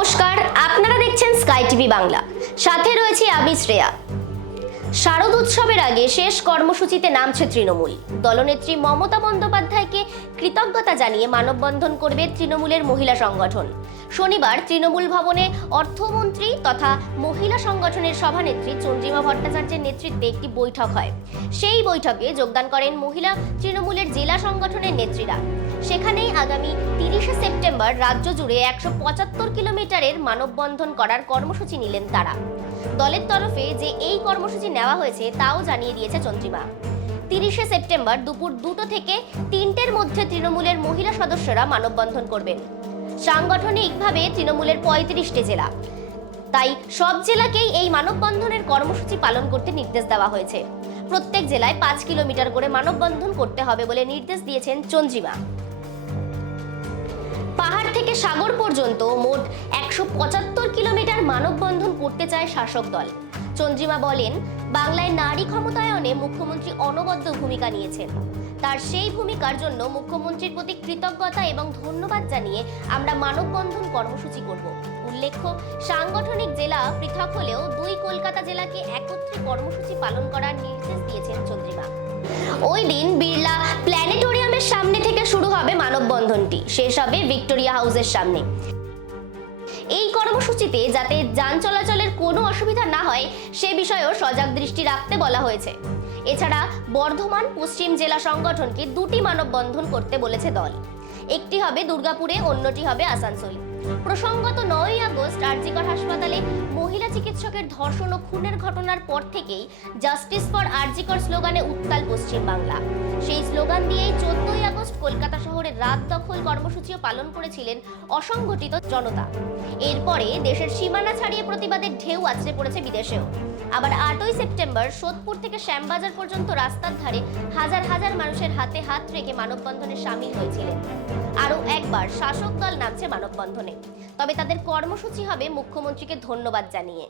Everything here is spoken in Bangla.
নমস্কার আপনারা দেখছেন স্কাই টিভি বাংলা। সাথে রয়েছে আমি শ্রেয়া। শারদ উৎসবের আগে শেষ কর্মসূচিতে নামছে তৃণমূল। দলনেত্রী মমতা বন্দ্যোপাধ্যায়কে কৃতজ্ঞতা জানিয়ে মানববন্ধন করবে তৃণমূলের মহিলা সংগঠন। শনিবার তৃণমূল ভবনে অর্থমন্ত্রী তথা মহিলা সংগঠনের সভানেত্রী চন্দ্রিমা ভট্টাচার্যের নেতৃত্বে একটি বৈঠক হয়। সেই বৈঠকে যোগদান করেন মহিলা তৃণমূলের জেলা সংগঠনের নেত্রীরা। সেখানেই আগামী তিরিশে সেপ্টেম্বর রাজ্য জুড়ে একশো পঁচাত্তর কিলোমিটারের মানববন্ধন করার কর্মসূচি নিলেন তারা। দলের তরফে যে এই কর্মসূচি নেওয়া হয়েছে তাও জানিয়ে দিয়েছে চন্দ্রিমা। তিরিশে সেপ্টেম্বর দুপুর দুটো থেকে তিনটের মধ্যে তৃণমূলের মহিলা সদস্যরা মানববন্ধন করবেন। সাংগঠনিকভাবে তৃণমূলের পঁয়ত্রিশটি জেলা। তাই সব জেলাকেই এই মানববন্ধনের কর্মসূচি পালন করতে নির্দেশ দেওয়া হয়েছে। প্রত্যেক জেলায় পাঁচ কিলোমিটার করে মানববন্ধন করতে হবে বলে নির্দেশ দিয়েছেন পাহাড় থেকে সাগর পর্যন্ত মোট একশো পঁচাত্তর কিলোমিটার মানববন্ধন করতে চায় শাসক দল। চন্দ্রিমা বলেন, বাংলায় নারী ক্ষমতায়নে মুখ্যমন্ত্রী অনবদ্য ভূমিকা নিয়েছেন। তার সেই ভূমিকার জন্য মুখ্যমন্ত্রীর প্রতি কৃতজ্ঞতা এবং ধন্যবাদ জানিয়ে আমরা মানববন্ধন কর্মসূচি করব। উল্লেখ্য, সাংগঠনিক জেলা পৃথক হলেও দুই কলকাতা জেলাকে একত্রে কর্মসূচি পালন করার নির্দেশ দিয়েছেন চন্দ্রিমা। ওই দিন বিড়লা প্ল্যানেটোরিয়ামের সামনে থেকে শুরু হবে মানববন্ধনটি। শেষ হবে ভিক্টোরিয়া হাউসের সামনে। এই কর্মসূচিতে যাতে যান চলাচলের কোনো অসুবিধা না হয়, সে বিষয়েও সজাগ দৃষ্টি রাখতে বলা হয়েছে। এছাড়া বর্ধমান পশ্চিম জেলা সংগঠনকে দুটি মানববন্ধন করতে বলেছে দল। একটি হবে দুর্গাপুরে, অন্যটি হবে আসানসোলে। প্রসঙ্গত নয়ই আগস্ট আরজিকর হাসপাতালে মহিলা চিকিৎসকের ধর্ষণ ও খুনের ঘটনার পর থেকেই জাস্টিস ফর আরজিকর স্লোগানে উত্তাল পশ্চিমবাংলা। সেই স্লোগান দিয়েই চোদ্দই আগস্ট কলকাতা শহরে রাত দখল কর্মসূচিও পালন করেছিলেন অসংগঠিত জনতা। এরপরে দেশের সীমানা ছাড়িয়ে প্রতিবাদের ঢেউ আছড়ে পড়েছে বিদেশেও। আবার আটই সেপ্টেম্বর সোদপুর থেকে শ্যামবাজার পর্যন্ত রাস্তার ধারে হাজার হাজার মানুষের হাতে হাত রেখে মানববন্ধনে সামিল হয়েছিলেন। আরও একবার শাসক দল নামছে মানববন্ধনে। তবে তাদের কর্মসূচি হবে মুখ্যমন্ত্রীকে ধন্যবাদ জানিয়ে।